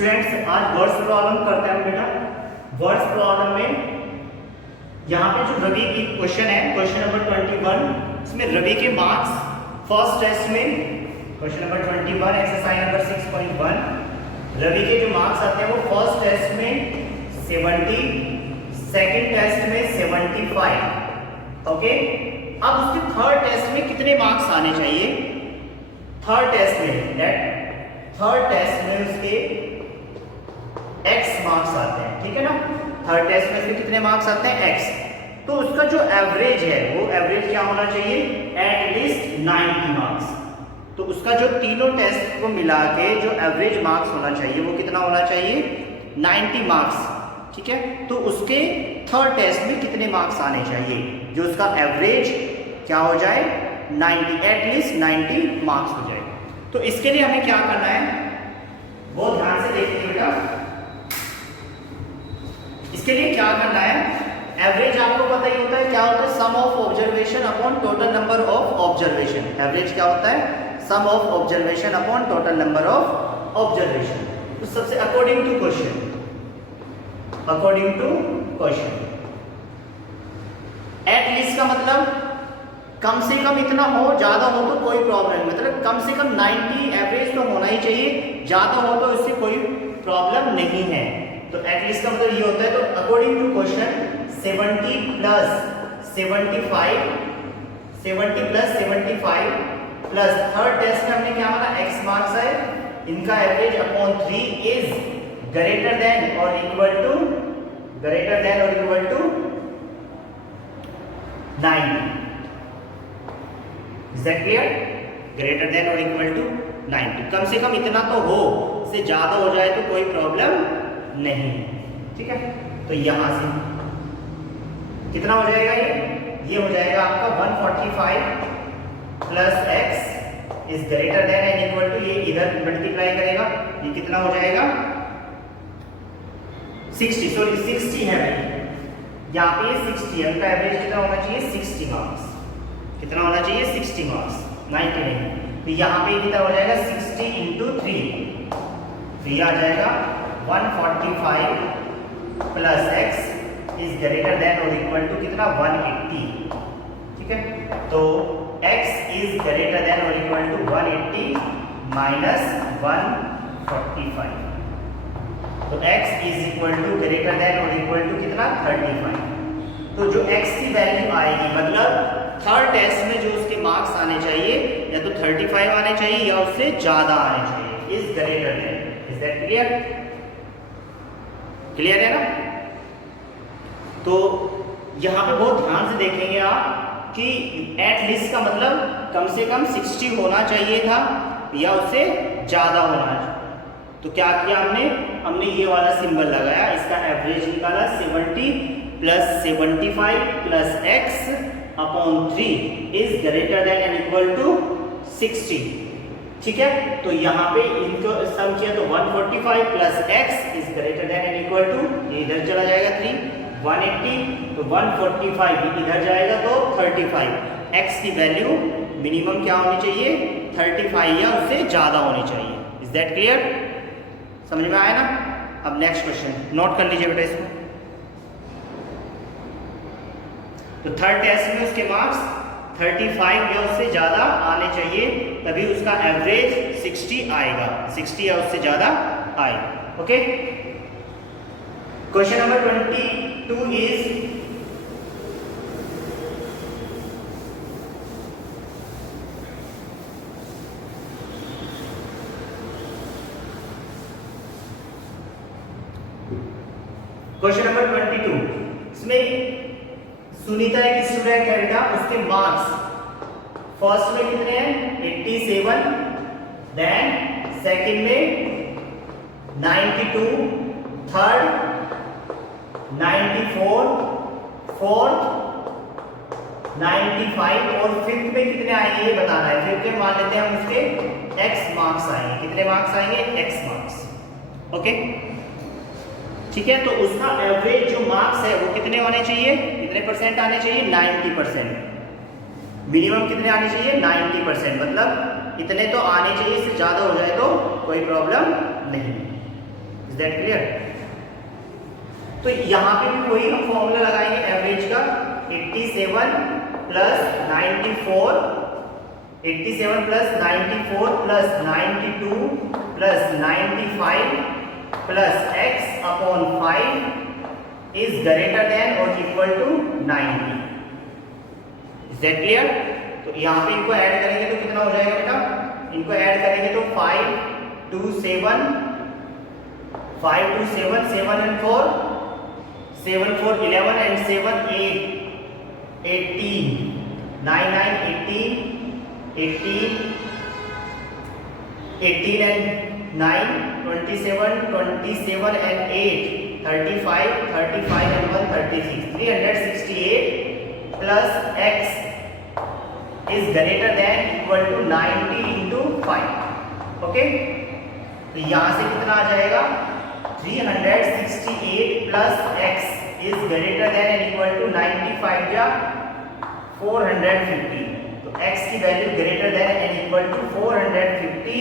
Students आज words problem करते हैं बेटा। वर्ड्स प्रॉब्लम में यहाँ पे जो रवि की क्वेश्चन है, क्वेश्चन नंबर 21, इसमें रवि के मार्क्स फर्स्ट टेस्ट में question number 21 exercise number 6.1 Ravi के जो मार्क्स आते हैं वो फर्स्ट टेस्ट में 70, सेकंड टेस्ट में 75। ओके, अब उसके थर्ड टेस्ट में कितने मार्क्स आने चाहिए? थर्ड टेस्ट में थर्ड टेस्ट में उसके x मार्क्स आते हैं, ठीक है ना। थर्ड टेस्ट में उसके कितने मार्क्स आते हैं? x। तो उसका जो एवरेज है वो एवरेज क्या होना चाहिए? At least 90 marks. तो उसका जो तीनों टेस्ट को मिला के जो एवरेज मार्क्स होना चाहिए वो कितना होना चाहिए? 90 मार्क्स, ठीक है। तो उसके थर्ड टेस्ट में कितने मार्क्स आने चाहिए जो उसका एवरेज क्या हो जाए? 90, एटलीस्ट 90 मार्क्स हो जाए। तो इसके लिए हमें क्या करना है वो ध्यान से देखिए बेटा। इसके लिए क्या करना है, एवरेज आपको पता ही होता है क्या होता है? Sum of observation upon total number of observation. Average क्या होता है? Sum of observation upon total number of observation. तो सबसे अकॉर्डिंग टू क्वेश्चन एटलीस्ट का मतलब कम से कम इतना हो, ज्यादा हो तो कोई प्रॉब्लम नहीं, मतलब कम से कम 90 एवरेज तो होना ही चाहिए, ज्यादा हो तो इससे कोई प्रॉब्लम नहीं है। तो एटलीस्ट का मतलब ये होता है। तो according to question 70 plus 75 plus third test में हमने क्या माना? x मार्क्स है, इनका average upon 3 is greater than और equal to 90। Is that clear? Greater than और इक्वल टू 90। कम से कम इतना तो हो, से ज्यादा हो जाए तो कोई प्रॉब्लम नहीं, ठीक है। तो यहां से कितना हो जाएगा? ये हो जाएगा आपका 145 plus x is greater than and equal to, ये इधर मल्टीप्लाई करेगा, ये कितना हो जाएगा? 60, सॉरी 60 है भाई, यहाँ पे 60 है, उनका एवरेज कितना होना चाहिए? 60 मार्क्स। कितना होना चाहिए? 60 मार्क्स, 90 नहीं। तो यहाँ पे कितना हो जाएगा? 60 इंटू 3, तो ये आ जाएगा 145 plus x is greater than और इक्वल टू कितना? 180, ठीक है। तो x इज ग्रेटर देन और इक्वल टू 180 माइनस 145। तो x is equal to greater than और इक्वल टू कितना? 35। तो जो x की वैल्यू आएगी, मतलब थर्ड टेस्ट में जो उसके मार्क्स आने चाहिए या तो 35 आने चाहिए या उससे ज्यादा आने चाहिए, is greater then. Is that clear? Clear है ना? तो यहाँ पे बहुत ध्यान से देखेंगे आप कि एटलीस्ट का मतलब कम से कम 60 होना चाहिए था या उससे ज्यादा होना चाहिए। तो क्या किया हमने ये वाला सिंबल लगाया, इसका एवरेज निकाला 70 plus 75 plus x upon 3 is greater than and equal to 60, ठीक है। तो यहाँ पे इनको सम किया तो 145 plus x is greater than and equal to, ये इधर चला जाएगा 3, 180, तो 145 इधर जाएगा तो 35। x की वैल्यू मिनिमम क्या होनी चाहिए? 35 या उससे ज्यादा होनी चाहिए। Is that clear? समझ में आया ना? अब नेक्स्ट क्वेश्चन नोट कर लीजिए बेटा इसको। तो थर्ड टेस्ट में उसके मार्क्स 35 या उससे ज्यादा आने चाहिए, तभी उसका एवरेज 60 आएगा, 60 या उससे ज्यादा आएगा। Okay, question number 22 is question number 22। इसमें सुनीता एक स्टूडेंट है बेटा, उसके मार्क्स फर्स्ट में कितने हैं? 87, देन सेकंड में 92, थर्ड 94, फोर्थ 95 और फिफ्थ में कितने आएंगे ये बताना है। फिफ्थ में मान लेते हैं हम उसके x मार्क्स आएंगे। कितने मार्क्स आएंगे? x marks. ओके, ठीक है। तो उसका एवरेज जो मार्क्स है वो कितने होने चाहिए? कितने परसेंट आने चाहिए? 90%। मिनिमम कितने आने चाहिए? 90%। मतलब इतने तो आने चाहिए, इससे ज्यादा हो जाए तो कोई प्रॉब्लम नहीं। Is that clear? तो यहाँ पे भी वही हम फॉर्मूला लगाएंगे एवरेज का, 87 plus 94 plus 92 plus 95 plus x upon 5 is greater than और equal to 90। Is that clear? तो यहाँ पे इनको ऐड करेंगे तो कितना हो जाएगा बेटा? इनको ऐड करेंगे तो 5 2 7 7 and 4 7 4 11 and 7 8 18 9 9 18 and 9 27 and 8 35 and 1 36 368 plus x is greater than equal to 90 into 5। Okay, तो यहां से कितना आ जाएगा? 368 plus x is greater than and equal to 95 या 450। तो x की value greater than and equal to 450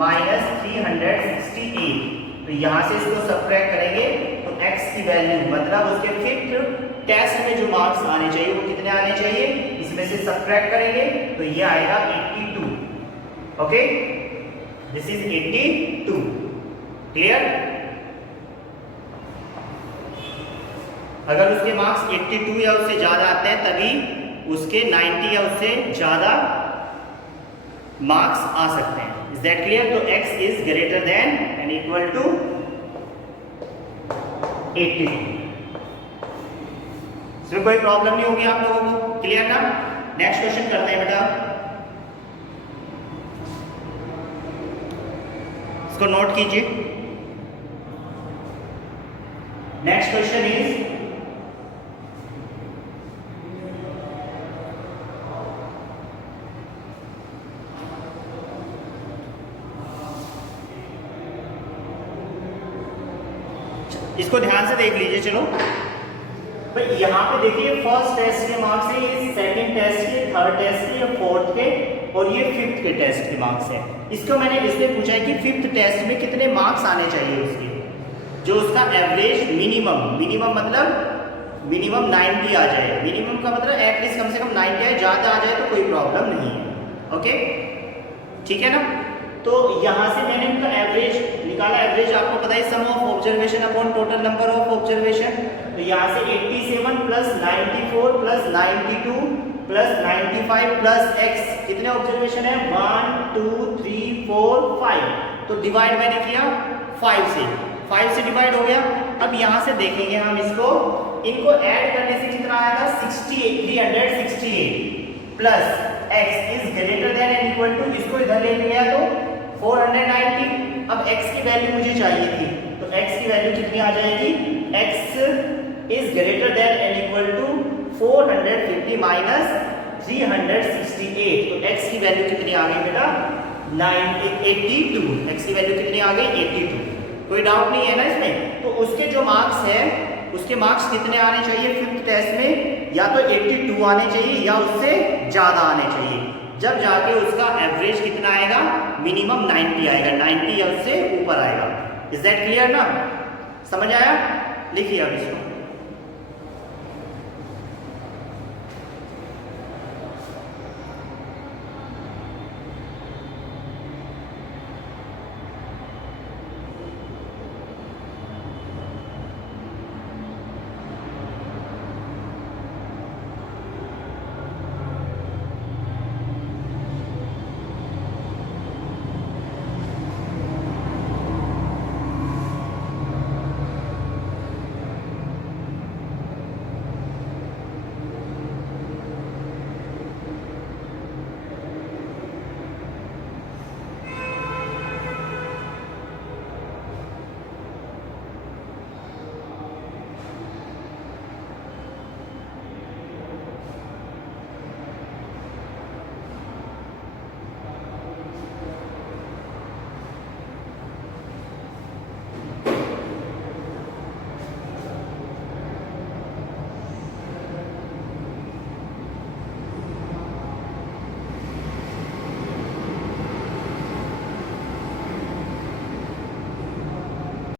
minus 368। तो यहां से इसको सब्ट्रैक्ट करेंगे तो x की वैल्यू मतलब उसके फिफ्थ टेस्ट में जो मार्क्स आने चाहिए वो कितने आने चाहिए, इसमें से सब्ट्रैक्ट करेंगे तो ये आएगा 82। Okay, this is 82। क्लियर? अगर उसके मार्क्स 82 या उससे ज्यादा आते हैं तभी उसके 90 या उससे ज्यादा मार्क्स आ सकते हैं। Is that clear? तो x is greater than and equal to 82। इसमें कोई प्रॉब्लम नहीं होगी आप लोगों को? क्लियर ना? नेक्स्ट क्वेश्चन करते हैं बेटा, इसको नोट कीजिए। नेक्स्ट क्वेश्चन इज इसको ध्यान से देख लीजिए। चलो भाई, यहाँ पे देखिए फर्स्ट टेस्ट के मार्क्स है, ये सेकंड टेस्ट के, थर्ड टेस्ट के, या फोर्थ के और ये फिफ्थ के टेस्ट के मार्क्स है। इसको मैंने इसलिए पूछा है कि फिफ्थ टेस्ट में कितने मार्क्स आने चाहिए उसके, जो उसका एवरेज मिनिमम मतलब मिनिमम 90 आ जाए। मिनिमम का मतलब एटलीस्ट कम से कम 90 आए, ज़्यादा आ जाए तो कोई प्रॉब्लम नहीं है। ओके, ठीक है ना? तो यहाँ से मैंने इनका एवरेज निकाला। एवरेज आपको पता है sum of observation upon total number of observation. तो यहाँ से 87 plus 94 plus 92 plus 95 plus x, कितने ऑब्जर्वेशन है? 1 2 3 4 5। तो डिवाइड मैंने किया 5 से डिवाइड हो गया। अब यहाँ से देखेंगे हम इनको ऐड करने से कितना आएगा? 368 plus x is greater than and equal to, इसको इधर ले गया तो 490। अब x की वैल्यू मुझे चाहिए थी, तो x की वैल्यू कितनी आ जाएगी? x is greater than and equal to 450 minus 368। तो x की वैल्यू कितनी आ गई बेटा? 82। x की वैल्यू कितनी आ गई? 82। कोई डाउट नहीं है ना इसमें? तो उसके जो मार्क्स है, उसके मार्क्स कितने आने चाहिए फिफ्थ टेस्ट में? या तो 82 आने चाहिए या उससे ज्यादा आने चाहिए। जब जाके उसका एवरेज कितना आएगा? मिनिमम 90 आएगा, 90 या उससे ऊपर आएगा। इज दैट क्लियर ना? समझ आया? लिखिए अब इसको।